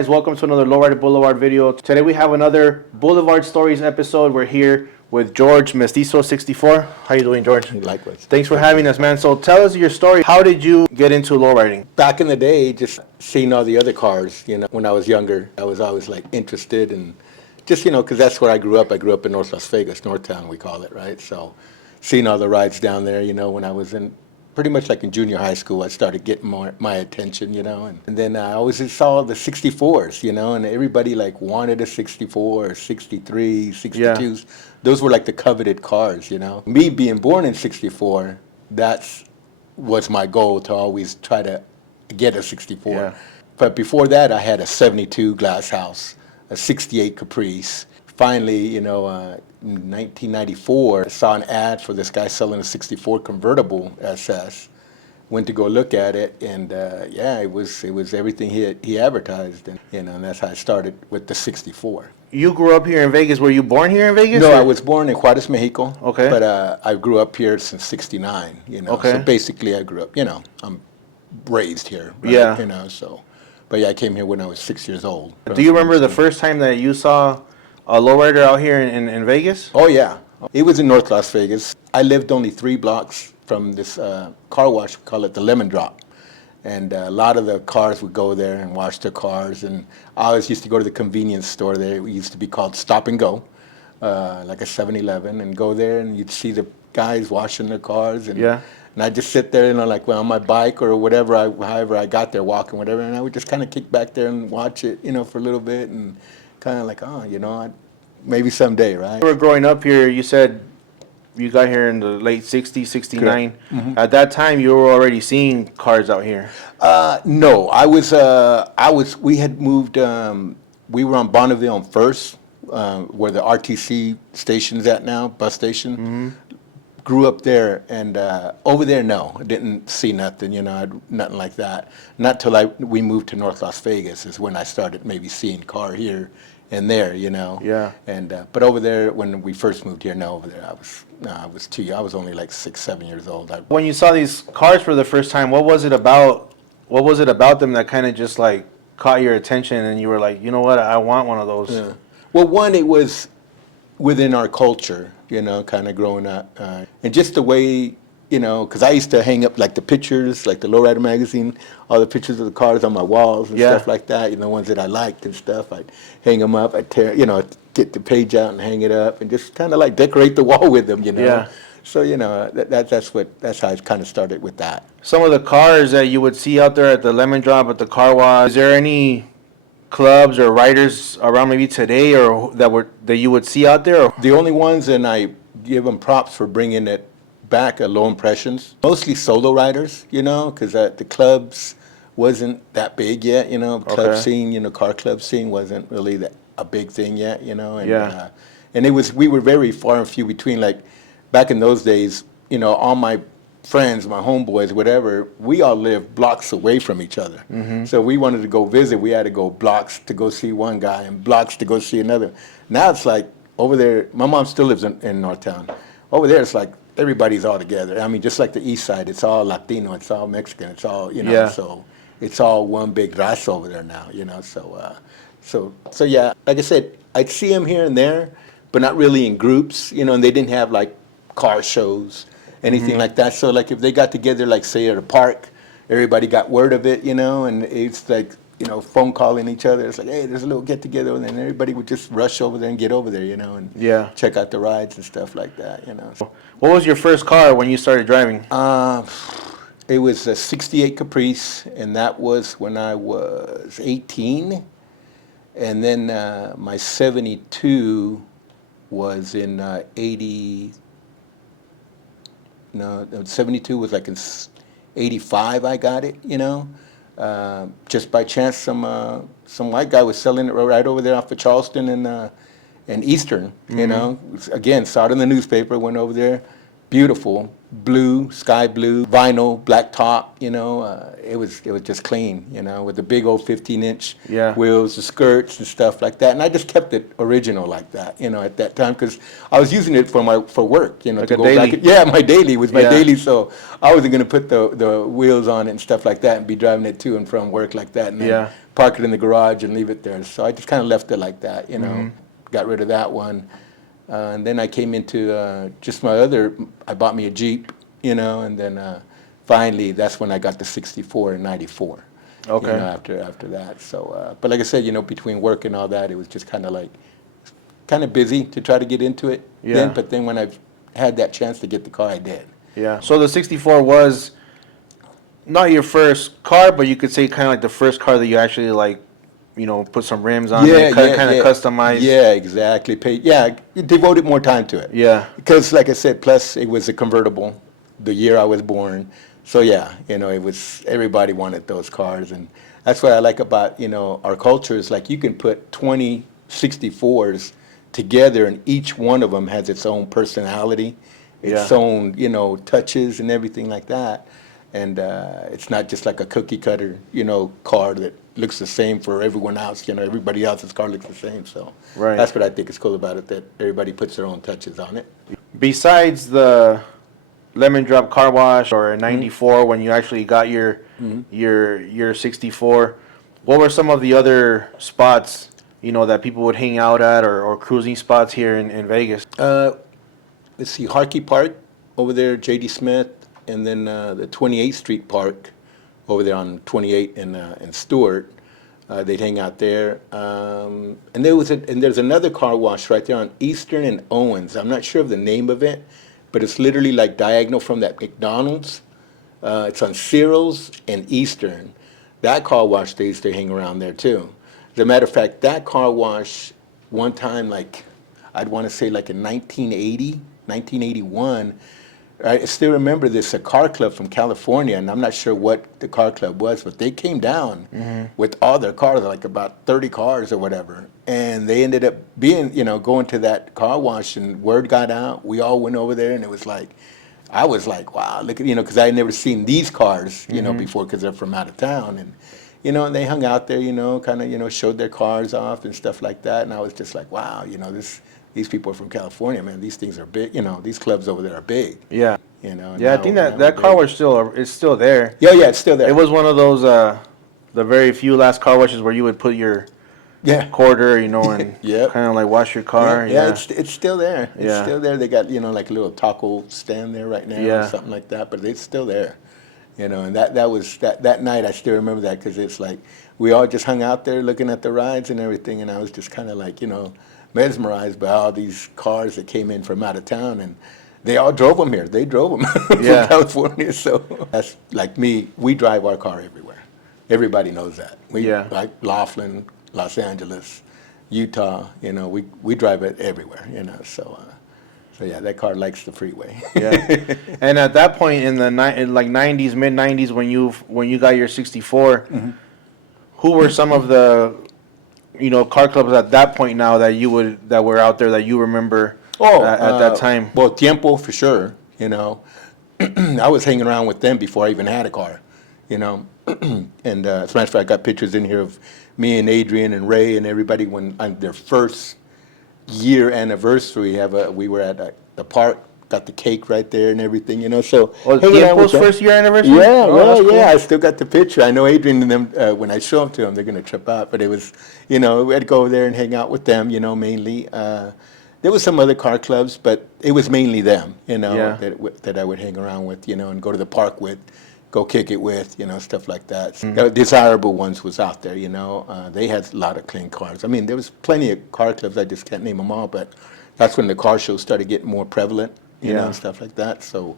Guys, welcome to another Lowrider Boulevard video. Today we have another Boulevard Stories episode. We're here with George, Mestizo 64. How you doing, George? Likewise. Thanks for having us, man. So tell us your story. How did you get into lowriding? Back in the day, just seeing all the other cars, when I was younger, I was always like interested and just, because that's where I grew up. I grew up in North Las Vegas, Northtown we call it, right? So seeing all the rides down there, when I was in pretty much like in junior high school, I started getting more my attention, and then I always just saw the 64s, and everybody like wanted a 64, 63, 62s. Yeah. Those were like the coveted cars, Me being born in 64, was my goal to always try to get a 64. Yeah. But before that, I had a 72 Glass House, a 68 Caprice. Finally, in 1994, I saw an ad for this guy selling a 64 convertible SS. Went to go look at it, and it was everything he advertised, and that's how I started with the 64. You grew up here in Vegas. Were you born here in Vegas? No, I was born in Juarez, Mexico. Okay. But I grew up here since '69. Okay. So basically, I grew up. I'm raised here. Right? Yeah. But I came here when I was 6 years old. Do you remember the first time that you saw a lowrider out here in Vegas? Oh, yeah. It was in North Las Vegas. I lived only 3 blocks from this car wash, we call it the Lemon Drop. And a lot of the cars would go there and wash their cars. And I always used to go to the convenience store there. It used to be called Stop and Go, like a 7-Eleven, and go there and you'd see the guys washing their cars. And, yeah. And I'd just sit there, on my bike or whatever, however I got there, walking, whatever, and I would just kind of kick back there and watch it, for a little bit and kind of like, maybe someday, right? You were growing up here, you said you got here in the late 60s, 69. Mm-hmm. At that time, you were already seeing cars out here. No, we had moved, we were on Bonneville and First, where the RTC station's at now, bus station. Mm-hmm. Grew up there, and over there, no, I didn't see nothing, nothing like that. Not till we moved to North Las Vegas is when I started maybe seeing car here and there, Yeah. And but over there, when we first moved here, over there I was too young. I was only like 6, 7 years old. When you saw these cars for the first time, what was it about them that kind of just like caught your attention, and you were like, you know what, I want one of those? Yeah. Well, one, it was within our culture, kind of growing up, and just the way, because I used to hang up like the pictures, like the Lowrider magazine, all the pictures of the cars on my walls and stuff like that, the ones that I liked and stuff. I'd hang them up, I'd tear, get the page out and hang it up, and just kind of like decorate the wall with them, Yeah. So that's how I kind of started with that. Some of the cars that you would see out there at the Lemon Drop, at the car wash, is there any clubs or riders around maybe today or that you would see out there? Or? The only ones, and I give them props for bringing it back, Low Impressions. Mostly solo riders, because the clubs wasn't that big yet, Club scene, car club scene wasn't really a big thing yet, and yeah. And we were very far and few between. Like back in those days, all my friends, my homeboys, whatever, we all lived blocks away from each other. Mm-hmm. So we wanted to go visit, we had to go blocks to go see one guy and blocks to go see another. Now it's like over there, my mom still lives in Northtown. Over there it's like everybody's all together. I mean, just like the east side, it's all Latino, it's all Mexican, it's all, Yeah. So it's all one big raza over there now, So yeah, like I said, I'd see them here and there, but not really in groups, and they didn't have like car shows, anything like that. So like if they got together, like say at a park, everybody got word of it, and it's like, phone calling each other. It's like, hey, there's a little get together, and then everybody would just rush over there and get over there, and yeah, check out the rides and stuff like that, So, what was your first car when you started driving? It was a 68 Caprice, and that was when I was 18. And then my 72 was in 80. No, 72 was like in 85. I got it, just by chance. Some white guy was selling it right over there off of Charleston and Eastern. Mm-hmm. Again, saw it in the newspaper. Went over there, beautiful, blue, sky blue, vinyl, black top. It was just clean. With the big old 15-inch wheels, the skirts and stuff like that. And I just kept it original like that. At that time, because I was using it for work. Like to a go daily. back. My daily was my daily. So I wasn't going to put the wheels on it and stuff like that and be driving it to and from work like that. And then park it in the garage and leave it there. So I just kind of left it like that, you know, got rid of that one. And then I came into just I bought me a Jeep, you know, and then finally that's when I got the 64 and 94. Okay. You know, after that. So, but like I said, you know, between work and all that, it was just kind of busy to try to get into it. Yeah. But then when I had that chance to get the car, I did. Yeah. So the 64 was not your first car, but you could say kind of like the first car that you actually like, you know, put some rims on it, kind of customized. Yeah, exactly. You devoted more time to it. Yeah. Because, like I said, plus it was a convertible the year I was born. So, yeah, you know, everybody wanted those cars. And that's what I like about, you know, our culture is like you can put 20 64s together and each one of them has its own personality, its own, you know, touches and everything like that. And it's not just like a cookie cutter, you know, car that looks the same for everyone else. You know, everybody else's car looks the same. So that's what I think is cool about it, that everybody puts their own touches on it. Besides the lemon drop car wash or a 94, when you actually got your 64, what were some of the other spots, you know, that people would hang out at or cruising spots here in Vegas? Let's see, Harkey Park over there, J.D. Smith. And then the 28th Street Park over there on 28 and Stewart, they'd hang out there. And there's another car wash right there on Eastern and Owens. I'm not sure of the name of it, but it's literally like diagonal from that McDonald's. It's on Cyril's and Eastern. That car wash, they used to hang around there too. As a matter of fact, that car wash one time, like I'd want to say like in 1980, 1981, I still remember this, a car club from California, and I'm not sure what the car club was, but they came down with all their cars, like about 30 cars or whatever, and they ended up being, you know, going to that car wash, and word got out. We all went over there, and it was like, I was like, wow, look at, you know, because I had never seen these cars, you know, before, because they're from out of town, and, you know, and they hung out there, you know, kind of, you know, showed their cars off and stuff like that, and I was just like, wow, you know, these people are from California, man. These things are big. You know, these clubs over there are big. Yeah. You know. Yeah, I think that car wash is still there. Yeah, it's still there. It was one of those the very few last car washes where you would put your quarter, you know, and kind of like wash your car. Yeah, it's still there. It's still there. They got, you know, like a little taco stand there right now or something like that, but it's still there. You know, and that night I still remember that, because it's like we all just hung out there looking at the rides and everything, and I was just kind of like, you know, mesmerized by all these cars that came in from out of town, and they all drove them here. They drove them from California. So that's like me. We drive our car everywhere. Everybody knows that. Like Laughlin, Los Angeles, Utah. You know, we drive it everywhere. You know, so yeah, that car likes the freeway. Yeah. And at that point in the like 90s, mid 90s, when you got your 64, who were some of the, you know, car clubs at that point now that were out there that you remember at that time? Well, Tiempo for sure. You know, I was hanging around with them before I even had a car. You know, and as a matter of fact, I got pictures in here of me and Adrian and Ray and everybody when on their first year anniversary. We were at the park. Got the cake right there and everything, you know. So Tiempo's first year anniversary? Yeah, cool. I still got the picture. I know Adrian and them, when I show them to them, they're going to trip out. But it was, you know, we'd go over there and hang out with them, you know, mainly. There was some other car clubs, but it was mainly them, you know, that I would hang around with, you know, and go to the park with, go kick it with, you know, stuff like that. The Desirable Ones was out there, you know. They had a lot of clean cars. I mean, there was plenty of car clubs. I just can't name them all, but that's when the car shows started getting more prevalent. You know, and stuff like that. So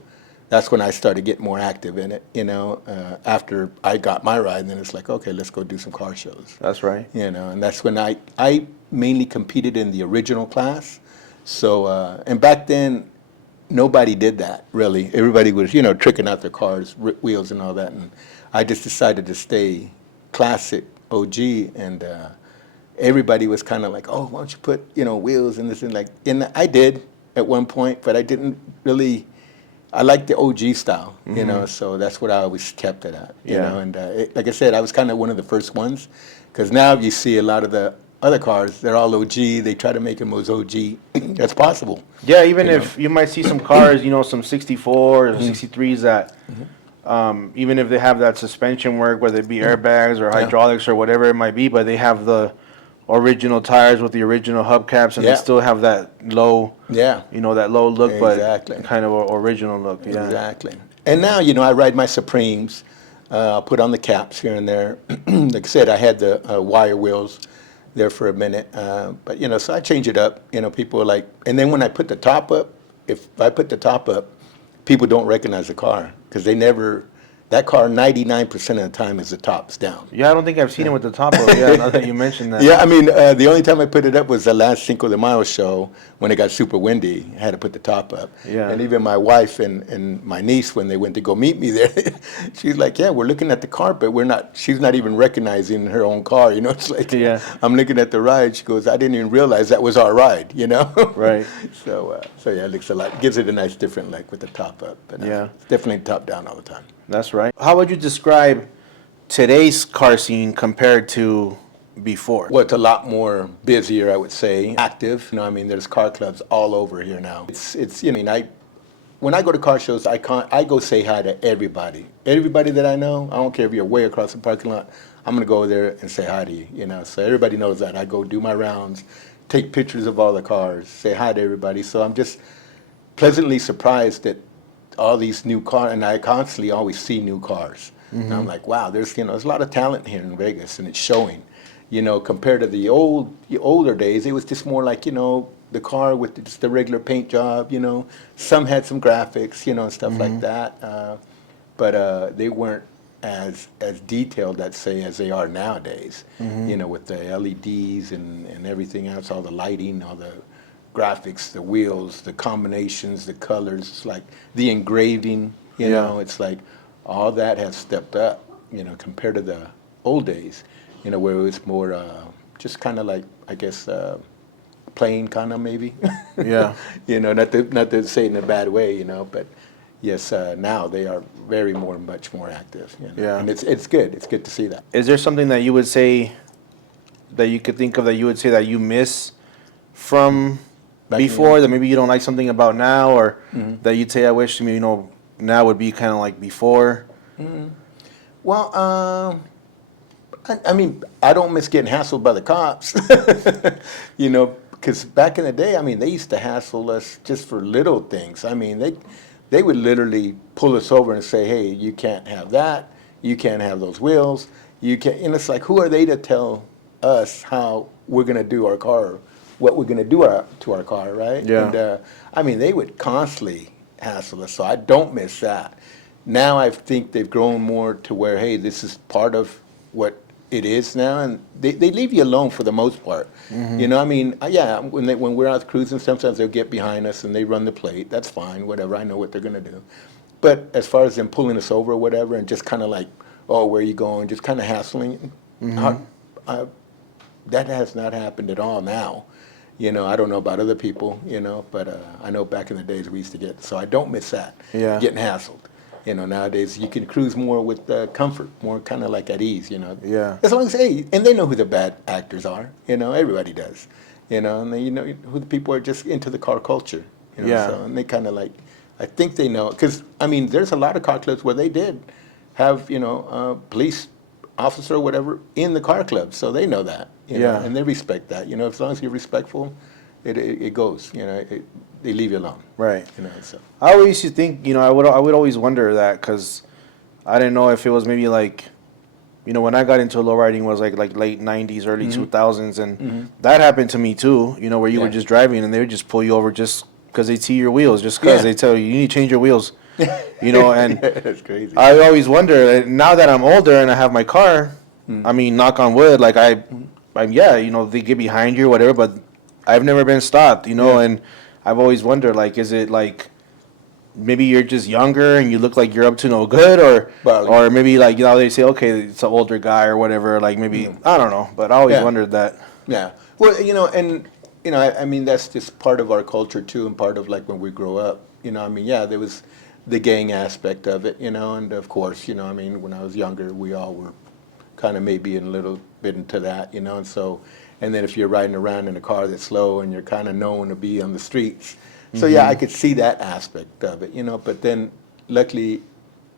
that's when I started getting more active in it, you know. After I got my ride, then it's like, okay, let's go do some car shows. That's right. You know, and that's when I mainly competed in the original class. So, and back then, nobody did that, really. Everybody was, you know, tricking out their cars, wheels and all that. And I just decided to stay classic OG, and everybody was kind of like, oh, why don't you put, you know, wheels and this and like, and I did at one point, but I didn't really, I liked the OG style, you know, so that's what I always kept it at, you know, and like I said, I was kind of one of the first ones, because now you see a lot of the other cars, they're all OG, they try to make them as OG as possible. Yeah, even if you might see some cars, you know, some 64s or 63s that even if they have that suspension work, whether it be airbags or hydraulics or whatever it might be, but they have the original tires with the original hubcaps, and they still have that low, that low look, Exactly. but kind of a original look. Yeah. Exactly. And now, I ride my Supremes. I'll put on the caps here and there. Like I said, I had the wire wheels there for a minute. But, so I change it up. People are like, and then when I put the top up, if I put the top up, people don't recognize the car because they never, that car 99% of the time is the top's down. Yeah, I don't think I've seen it with the top up. Yeah, now that you mentioned that. Yeah, I mean, the only time I put it up was the last Cinco de Mayo show when it got super windy. I had to put the top up. Yeah. And even my wife and my niece, when they went to go meet me there, she's like, yeah, we're looking at the carpet. She's not even recognizing her own car. It's like, I'm looking at the ride. She goes, I didn't even realize that was our ride, Right. So yeah, it looks a lot, gives it a nice different look with the top up. But it's definitely top down all the time. That's right. How would you describe today's car scene compared to before? Well, it's a lot more busier, I would say. Active. There's car clubs all over here now. When I go to car shows, I go say hi to everybody. Everybody that I know, I don't care if you're way across the parking lot, I'm going to go there and say hi to you, So everybody knows that. I go do my rounds, take pictures of all the cars, say hi to everybody. So I'm just pleasantly surprised that all these new cars, and I constantly always see new cars. And I'm like, wow, there's a lot of talent here in Vegas, and it's showing. Compared to the older days, it was just more like, the car with just the regular paint job, Some had some graphics, and stuff like that. But they weren't as detailed, let's say, as they are nowadays, with the LEDs and everything else, all the lighting, all the graphics, the wheels, the combinations, the colors. It's like the engraving, it's like all that has stepped up, compared to the old days, where it was more just kind of like, I guess, plain kind of maybe. Yeah. Not to say it in a bad way, but yes, now they are much more active. Yeah. And it's good. It's good to see that. Is there something that you would say that you could think of that you would say that you miss from before, that maybe you don't like something about now, or that you'd say, I wish, now would be kind of like before? Well, I don't miss getting hassled by the cops, because back in the day, they used to hassle us just for little things. They would literally pull us over and say, hey, you can't have that, you can't have those wheels, you can't, and it's like, who are they to tell us how we're going to do our car, what we're going to do to our car, right? Yeah. And they would constantly hassle us, so I don't miss that. Now I think they've grown more to where, hey, this is part of what it is now, and they leave you alone for the most part. When we're out cruising, sometimes they'll get behind us and they run the plate. That's fine, whatever. I know what they're going to do. But as far as them pulling us over or whatever, and just kind of like, oh, where are you going? Just kind of hassling. That has not happened at all now. I don't know about other people, but I know back in the days we used to get, so I don't miss that, getting hassled. Nowadays you can cruise more with comfort, more kind of like at ease, Yeah. As long as, hey, and they know who the bad actors are, everybody does, and they who the people are just into the car culture, so, and they kind of like, I think they know, because, there's a lot of car clubs where they did have, police officer or whatever in the car club, so they know that, and they respect that, as long as you're respectful, it goes, they leave you alone. Right. So. I always used to think, I would always wonder that, because I didn't know if it was maybe like, when I got into lowriding was like late 90s, early 2000s, and that happened to me too, where you were just driving and they would just pull you over just because they see your wheels, just because they tell you need to change your wheels, and that's crazy. I always wonder, now that I'm older and I have my car, knock on wood, like they get behind you or whatever, but I've never been stopped, and I've always wondered, like, is it like maybe you're just younger and you look like you're up to no good, or maybe like, they say, okay, it's an older guy or whatever, like maybe, I don't know, but I always wondered that. Yeah. Well, that's just part of our culture too, and part of like when we grow up, there was the gang aspect of it, and of course, when I was younger, we all were kind of maybe in a little bit into that, and so, and then if you're riding around in a car that's slow and you're kind of known to be on the streets. So, I could see that aspect of it, but then luckily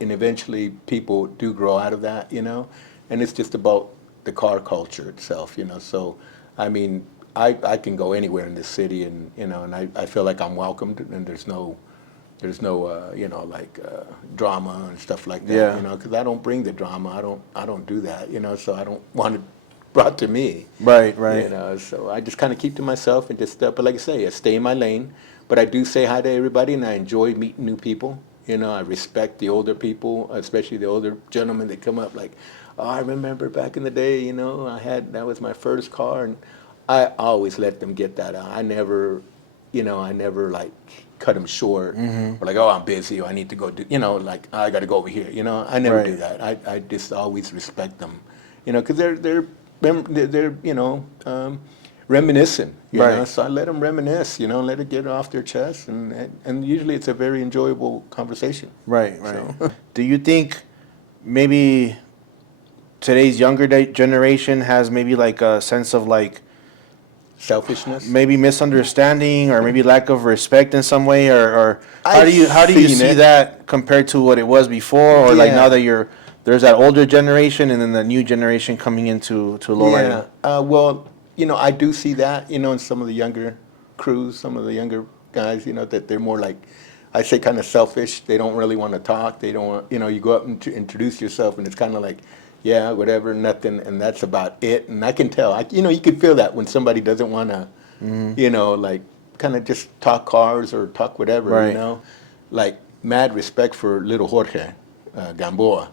and eventually people do grow out of that, and it's just about the car culture itself, So, I mean, I can go anywhere in this city, and and I feel like I'm welcomed, and there's no drama and stuff like that, Yeah. Because I don't bring the drama. I don't do that, So I don't want it brought to me, Right, right. So I just kind of keep to myself and just, but like I say, I stay in my lane. But I do say hi to everybody, and I enjoy meeting new people. I respect the older people, especially the older gentlemen that come up like, oh, I remember back in the day, that was my first car, and I always let them get that out. I never like cut them short, or like, oh, I'm busy, or I need to go do, like I got to go over here. I never do Right. that. I just always respect them, because they're reminiscing, Right. So I let them reminisce, let it get off their chest, and usually it's a very enjoyable conversation. Right, right. So Do you think maybe today's younger generation has maybe like a sense of like selfishness. maybe misunderstanding or maybe lack of respect in some way, or I've how do you seen see it. that compared to what it was before, or like now Yeah. that there's that older generation and then the new generation coming into lowriding? Yeah. Well, I do see that, in some of the younger crews, some of the younger guys, that they're more like, I say kind of selfish. They don't really want to talk. They don't want, you go up and to introduce yourself, and it's kind of like, yeah, whatever, nothing, and that's about it. And I can tell, you can feel that when somebody doesn't want to, like kind of just talk cars or talk whatever, Right. Like mad respect for little Jorge Gamboa.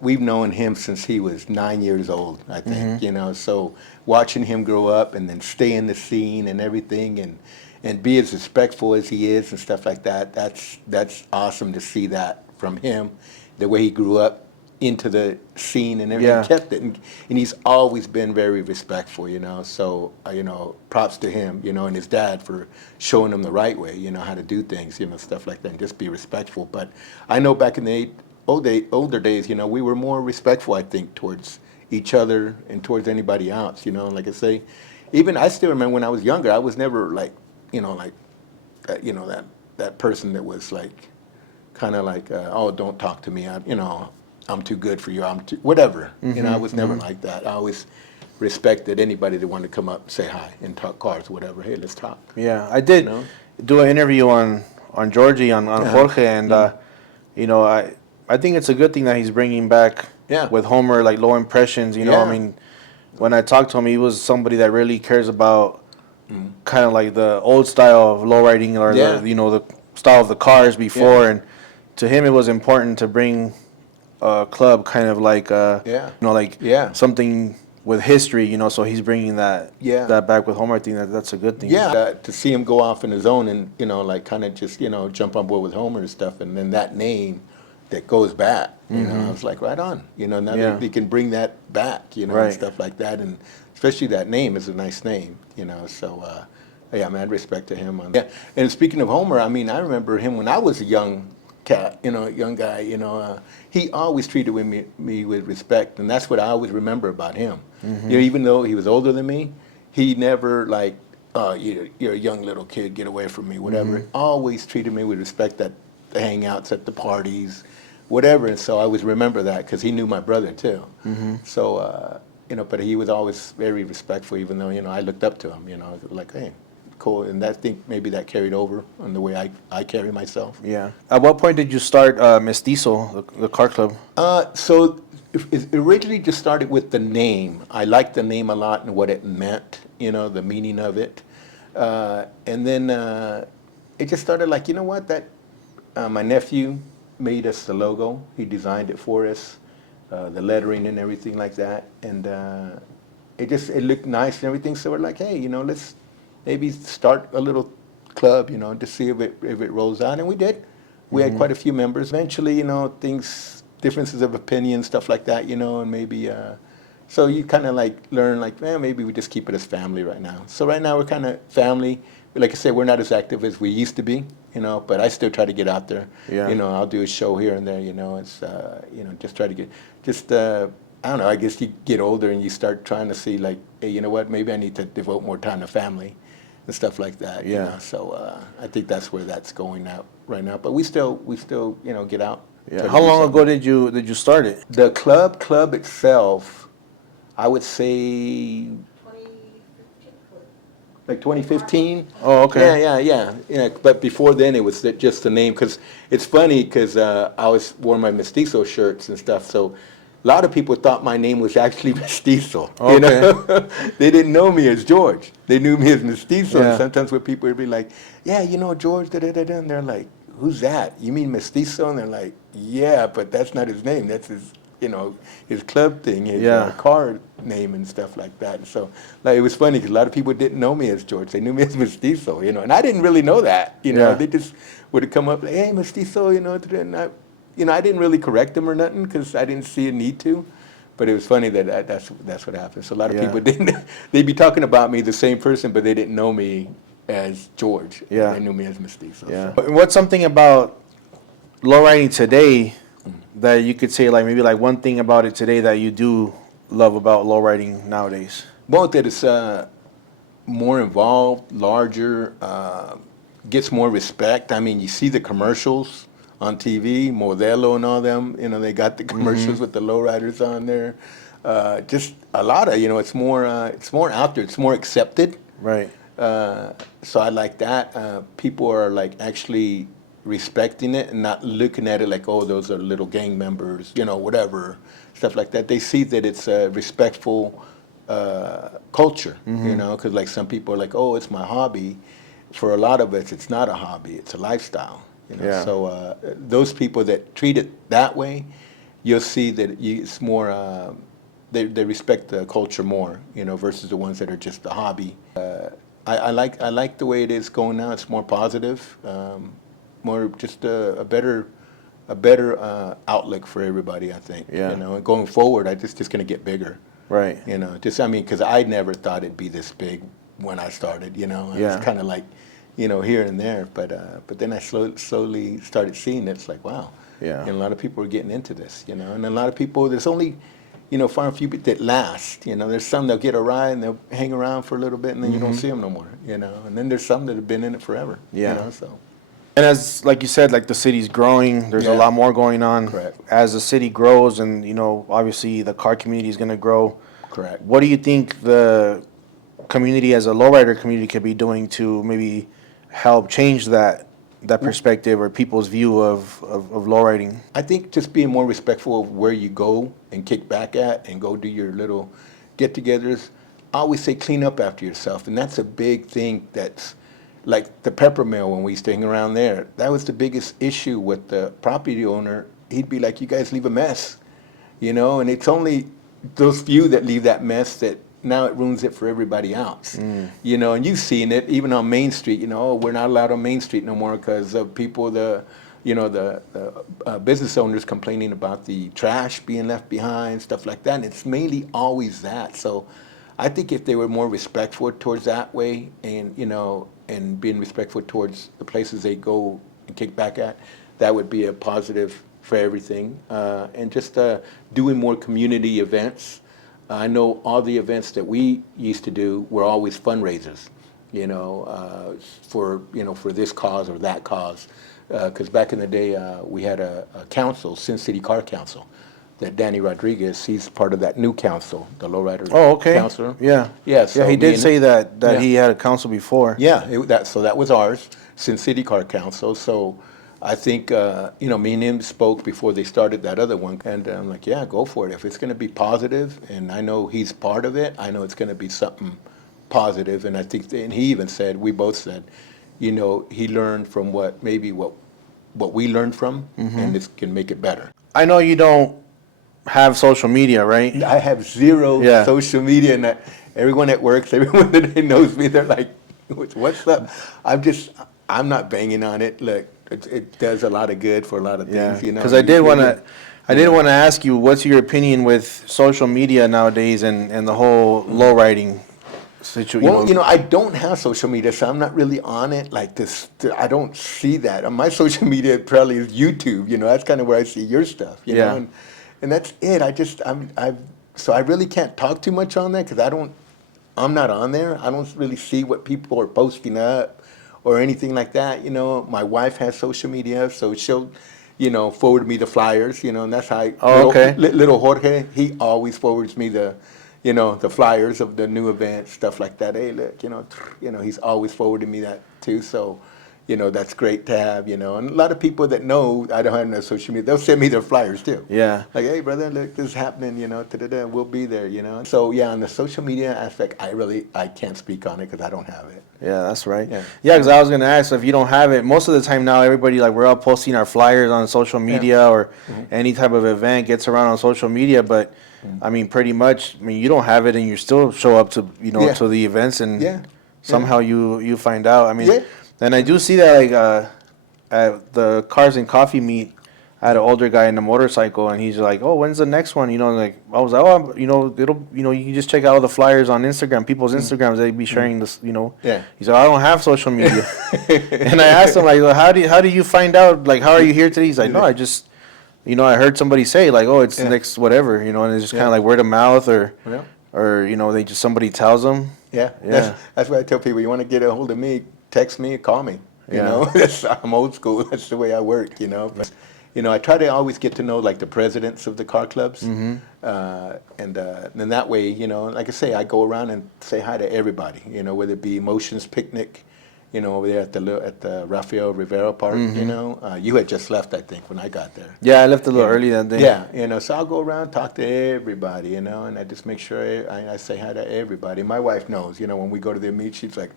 We've known him since he was 9 years old, I think. So watching him grow up and then stay in the scene and everything, and be as respectful as he is and stuff like that. That's awesome to see that from him, the way he grew up into the scene and everything, Yeah. kept it, and he's always been very respectful. So props to him, and his dad for showing him the right way, how to do things, stuff like that, and just be respectful. But I know back in the older days, we were more respectful, I think, towards each other and towards anybody else. Like I say, even I still remember when I was younger, I was never like, like that, that person that was like, kind of like, oh, don't talk to me. I'm too good for you. I'm too whatever. I was never like that. I always respected anybody that wanted to come up, say hi, and talk cars, whatever. Hey, let's talk. Yeah, I did know? do an interview on Jorge on Jorge, and I think it's a good thing that he's bringing back Yeah. with Homer like low impressions. I Yeah. mean, when I talked to him, he was somebody that really cares about kind of like the old style of low riding, or Yeah. the style of the cars before, and to him it was important to bring a club kind of like Yeah. like Yeah. something with history, so he's bringing that Yeah. that back with Homer. I think that's a good thing. Yeah, to see him go off on his own and like kind of just jump on board with Homer and stuff, and then that name that goes back, I was like, right on, now Yeah. they can bring that back, and Right. stuff like that, and especially that name is a nice name, so yeah, man, respect to him on that. Yeah, and speaking of Homer, I mean, I remember him when I was a young cat, young guy, he always treated me with respect, and that's what I always remember about him. Even though he was older than me, he never like, you're a young little kid, get away from me, whatever. Always treated me with respect at the hangouts, at the parties, whatever. And so I always remember that because he knew my brother too. So, but he was always very respectful, even though, I looked up to him, like, hey, cool. And I think maybe that carried over on the way I carry myself. Yeah. At what point did you start Mestizo, the car club? So it originally just started with the name. I liked the name a lot and what it meant, the meaning of it. And then it just started like, you know what, that my nephew made us the logo. He designed it for us, the lettering and everything like that. And it looked nice and everything. So we're like, hey, let's maybe start a little club, to see if it rolls out. And we did. We had quite a few members. Eventually, differences of opinion, stuff like that, and maybe, so you kind of like learn like, man, maybe we just keep it as family right now. So right now we're kind of family. Like I said, we're not as active as we used to be, but I still try to get out there. Yeah. I'll do a show here and there, it's, just try to get, I don't know, I guess you get older and you start trying to see like, hey, you know what, maybe I need to devote more time to family and stuff like that. Yeah. So I think that's where that's going out right now. But we still, get out Yeah. How long ago did you start it? The club itself, I would say 2015. Oh, okay. Yeah. But before then, it was just the name. Because it's funny, because I was wearing my Mestizo shirts and stuff. So a lot of people thought my name was actually Mestizo. You know, they didn't know me as George. They knew me as Mestizo. Yeah. And sometimes when people would be like, "Yeah, George," and they're like, "Who's that? You mean Mestizo?" And they're like, "Yeah, but that's not his name. That's his." His club thing, his car name and stuff like that. And so, it was funny because a lot of people didn't know me as George. They knew me as Mestizo, and I didn't really know that. They just would have come up like, "Hey, Mestizo," and I didn't really correct them or nothing because I didn't see a need to. But it was funny that's what happened. So a lot of people didn't. They'd be talking about me, the same person, but they didn't know me as George. Yeah, they knew me as Mestizo. Yeah. So. What's something about lowriding today that you could say, maybe one thing about it today that you do love about lowriding nowadays? Well, that it's more involved, larger, gets more respect. I mean, you see the commercials on TV, Modelo and all them. They got the commercials with the lowriders on there. Just a lot of, it's more out there. It's more accepted. Right. So I like that. People are actually respecting it and not looking at it like, oh, those are little gang members, whatever, stuff like that. They see that it's a respectful culture, because some people are like, oh, it's my hobby. For a lot of us, it's not a hobby, it's a lifestyle. Yeah. So those people that treat it that way, you'll see that it's more, they respect the culture more, versus the ones that are just a hobby. I like the way it is going now. It's more positive. More just a better outlook for everybody, I think. Yeah. And going forward, it's just going to get bigger. Right. Because I never thought it'd be this big when I started. It's kind of like, here and there. But then I slowly started seeing it. It's like, wow. Yeah. And a lot of people are getting into this. And a lot of people. There's only, far and few that last. There's some that'll get a ride and they'll hang around for a little bit and then you don't see them no more. And then there's some that have been in it forever. Yeah. So. And as, like you said, the city's growing, there's a lot more going on. Correct. As the city grows and, obviously the car community is going to grow. Correct. What do you think the community as a lowrider community could be doing to maybe help change that perspective or people's view of lowriding? I think just being more respectful of where you go and kick back at and go do your little get-togethers. I always say clean up after yourself, and that's a big thing. That's like the pepper mill when we used to hang around there. That was the biggest issue with the property owner. He'd be like, you guys leave a mess, and it's only those few that leave that mess that now it ruins it for everybody else. And you've seen it even on Main Street. We're not allowed on Main Street no more because of people, the business owners complaining about the trash being left behind, stuff like that. And it's mainly always that. So I think if they were more respectful towards that way and, and being respectful towards the places they go and kick back at, that would be a positive for everything. And just doing more community events. I know all the events that we used to do were always fundraisers, for this cause or that cause. Because back in the day, we had a council, Sin City Car Council, that Danny Rodriguez, he's part of that new council, the Lowrider Council. Yeah. Yeah, so he did say that he had a council before. Yeah, so that was ours, Sin City Car Council. So I think, me and him spoke before they started that other one. And I'm like, yeah, go for it. If it's going to be positive, and I know he's part of it, I know it's going to be something positive. And I think, and he even said, we both said, he learned from what we learned from, and this can make it better. I know you don't have social media, right? I have zero social media, and everyone at work, everyone that knows me, they're like, what's up? I'm not banging on it. Look, it does a lot of good for a lot of things, Because I did want to ask you, what's your opinion with social media nowadays and the whole lowriding situation? Well, I don't have social media, so I'm not really on it like this. I don't see that. My social media probably is YouTube. That's kind of where I see your stuff. And that's it. So I really can't talk too much on that because I'm not on there. I don't really see what people are posting up or anything like that. My wife has social media, so she'll, forwarded me the flyers, and that's how Okay. little Jorge, he always forwards me the flyers of the new events, stuff like that. Hey, look, he's always forwarding me that too. So, that's great to have, and a lot of people that know I don't have no social media, they'll send me their flyers too. Yeah. Like, hey, brother, look, this is happening, da-da-da, we'll be there, So, yeah, on the social media aspect, I can't speak on it because I don't have it. Yeah, that's right. Yeah. Yeah, because I was gonna ask if you don't have it. Most of the time now, everybody we're all posting our flyers on social media or any type of event gets around on social media. But I mean, pretty much, you don't have it, and you still show up to Yeah. to the events, and Yeah. somehow you find out. I mean, Yeah. and I do see that at the Cars and Coffee meet. I had an older guy in a motorcycle, and he's like, "Oh, when's the next one?" Like I was like, "Oh, it'll, you can just check out all the flyers on Instagram. People's Instagrams, they be sharing this, Yeah. He's like, "I don't have social media," and I asked him like, "How do you find out? Like, how are you here today?" He's like, "No, I just, I heard somebody say like, oh, it's Yeah. next whatever, and it's just kind Yeah. of like word of mouth Yeah. or they just somebody tells them." Yeah, Yeah. that's what I tell people. You want to get a hold of me, text me, call me. Yeah. I'm old school. That's the way I work. But, I try to always get to know like the presidents of the car clubs, and then that way, like I say, I go around and say hi to everybody. Whether it be Emotions Picnic, over there at the Rafael Rivera Park. You had just left, I think, when I got there. Yeah, I left a little early that day. Yeah, so I'll go around, talk to everybody, and I just make sure I say hi to everybody. My wife knows, when we go to their meet, she's like,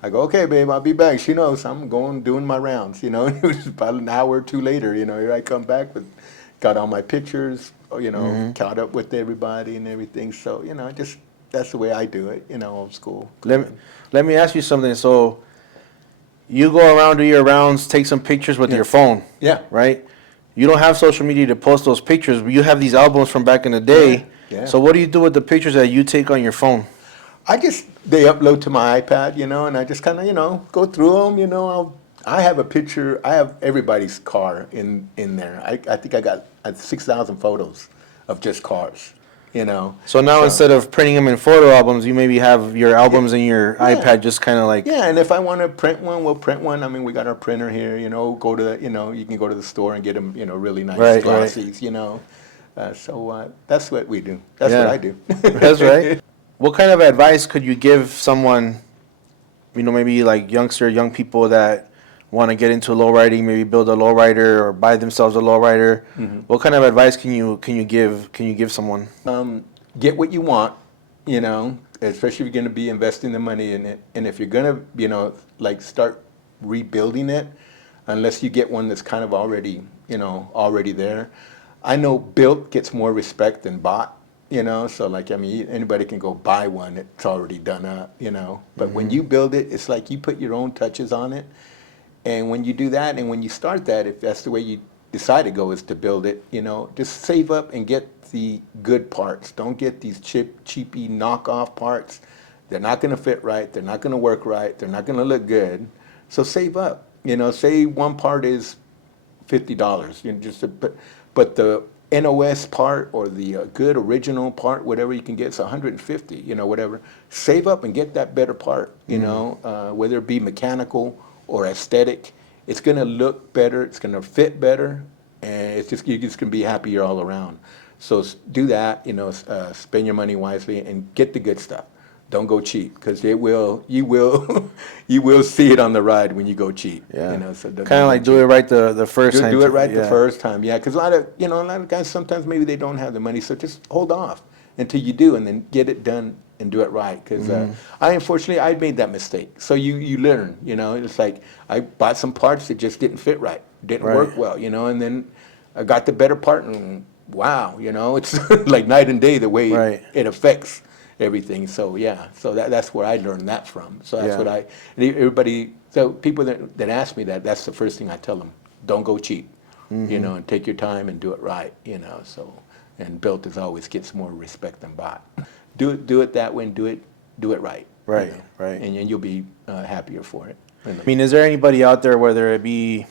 I go, okay, babe, I'll be back. She knows I'm doing my rounds, It was about an hour or two later, here I come back got all my pictures, caught up with everybody and everything. So, that's the way I do it, old school. Let me ask you something. So, you go around, do your rounds, take some pictures with your phone. Yeah. Right? You don't have social media to post those pictures, but you have these albums from back in the day. Yeah. So what do you do with the pictures that you take on your phone? They upload to my iPad, and I just kind of, go through them, I have a picture, I have everybody's car in there. I think I got 6,000 photos of just cars, So now instead of printing them in photo albums, you maybe have your albums in your iPad just kind of like... Yeah, and if I want to print one, we'll print one. I mean, we got our printer here, go to the, you can go to the store and get them, really nice glossies, So that's what we do. That's what I do. That's right. What kind of advice could you give someone, maybe like young people that want to get into lowriding, maybe build a lowrider or buy themselves a lowrider? Mm-hmm. What kind of advice can you give someone? Get what you want, especially if you're going to be investing the money in it. And if you're going to, like start rebuilding it, unless you get one that's kind of already there. I know built gets more respect than bought. So like, anybody can go buy one that's already done up, But when you build it, it's like you put your own touches on it. And when you do that, and when you start that, if that's the way you decide to go is to build it, just save up and get the good parts. Don't get these cheapy knockoff parts. They're not going to fit right. They're not going to work right. They're not going to look good. So save up. Say one part is $50. But the NOS part or the good original part, whatever you can get, it's $150. Whatever. Save up and get that better part. Whether it be mechanical or aesthetic, it's going to look better. It's going to fit better, and you're just going to be happier all around. So do that. Spend your money wisely and get the good stuff. Don't go cheap, because you will see it on the ride when you go cheap. Yeah. So kind of like do it right the first time. Do it right the first time. Yeah, because a lot of guys sometimes maybe they don't have the money, so just hold off until you do, and then get it done and do it right. Because I made that mistake. So you learn. It's like I bought some parts that just didn't fit right, didn't work well. And then I got the better part, and wow, it's like night and day the way it affects everything. So that's where I learned that from. So that's what people that ask me that's the first thing I tell them. Don't go cheap, and take your time and do it right, so, and built as always gets more respect than bought. Do it that way, and do it right. Right. And you'll be happier for it. Is there anybody out there, whether it be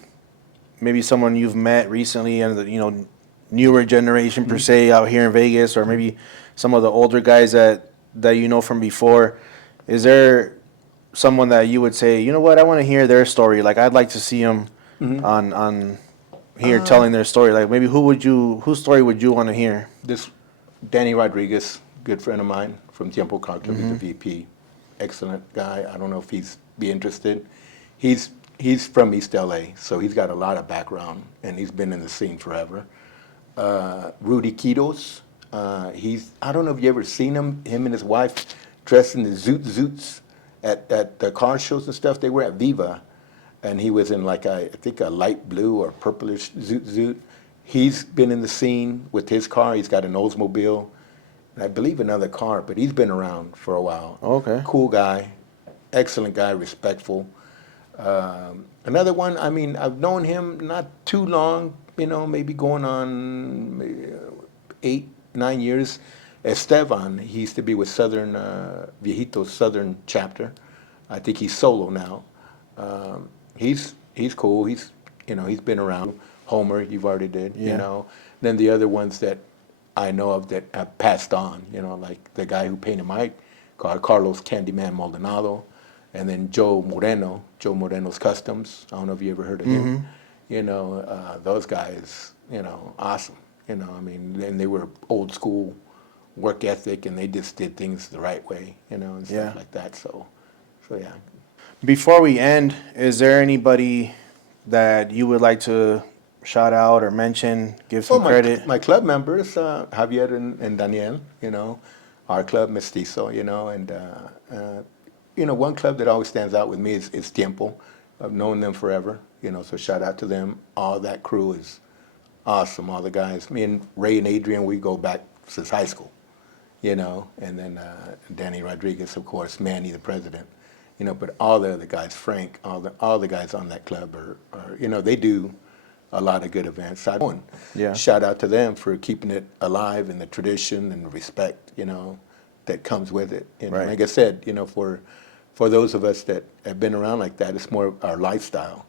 maybe someone you've met recently and the, newer generation per se out here in Vegas, or maybe some of the older guys that from before, is there someone that you would say, you know what, I want to hear their story, like I'd like to see them on here telling their story? Like maybe whose story would you want to hear? This Danny Rodriguez, good friend of mine from Mestizo Car Club, he's the VP. Excellent guy. I don't know if he's be interested. He's from East LA, so he's got a lot of background, and he's been in the scene forever. Rudy Quitos, I don't know if you ever seen him and his wife dressed in the zoots at the car shows and stuff. They were at Viva, and he was in like I think a light blue or purplish zoot. He's been in the scene with his car. He's got an Oldsmobile, and I believe another car, but he's been around for a while. Okay. Cool guy, excellent guy, respectful. Another one, I mean, I've known him not too long, maybe going on maybe 8, 9 years. Esteban, he used to be with Southern, Viejito's Southern chapter. I think he's solo now. He's cool. He's been around. Homer, you've already did, Then the other ones that I know of that have passed on, like the guy who painted my car, Carlos Candyman Maldonado, and then Joe Moreno's Customs. I don't know if you ever heard of him. Those guys, awesome. I mean, and they were old school work ethic, and they just did things the right way, and stuff like that. So yeah. Before we end, is there anybody that you would like to shout out or mention, give some credit? My club members, Javier and Daniel, our club Mestizo, and one club that always stands out with me is Tiempo. I've known them forever, so shout out to them. All that crew is awesome. All the guys, me and Ray and Adrian, we go back since high school, and then Danny Rodriguez, of course, Manny, the president, but all the other guys, Frank, all the guys on that club are they do a lot of good events. Shout out to them for keeping it alive and the tradition and the respect, that comes with it. Right. Like I said, for those of us that have been around like that, it's more our lifestyle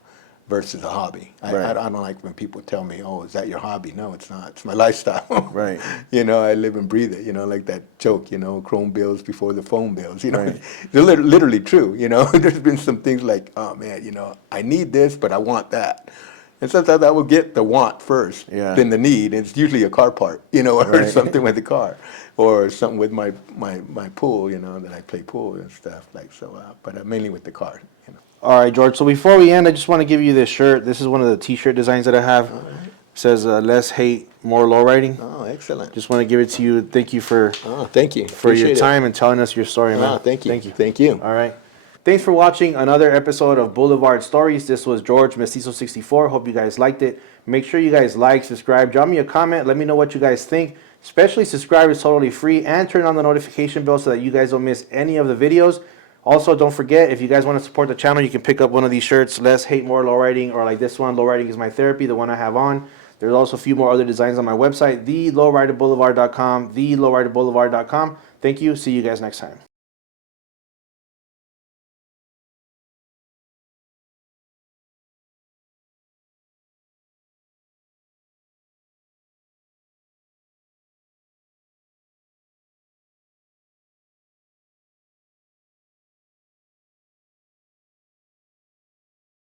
versus a hobby. I don't like when people tell me, "Oh, is that your hobby?" No, it's not. It's my lifestyle. Right. I live and breathe it. Like that joke. Chrome bills before the phone bills. Right. They're literally true. There's been some things like, "Oh man, I need this, but I want that." And sometimes I will get the want first, then the need. It's usually a car part, or something with the car, or something with my pool, that I play pool and stuff but mainly with the car. All right, George. So before we end, I just want to give you this shirt. This is one of the T-shirt designs that I have. It says "Less hate, more lowriding." Oh, excellent. Just want to give it to you. Thank you for your time and telling us your story, man. Thank you. All right. Thanks for watching another episode of Boulevard Stories. This was George, Mestizo 64. Hope you guys liked it. Make sure you guys like, subscribe, drop me a comment. Let me know what you guys think. Especially subscribe is totally free, and turn on the notification bell so that you guys don't miss any of the videos. Also, don't forget, if you guys want to support the channel, you can pick up one of these shirts, Less Hate, More Lowriding, or like this one, Lowriding is My Therapy, the one I have on. There's also a few more other designs on my website, lowriderblvd.com, lowriderblvd.com. Thank you. See you guys next time.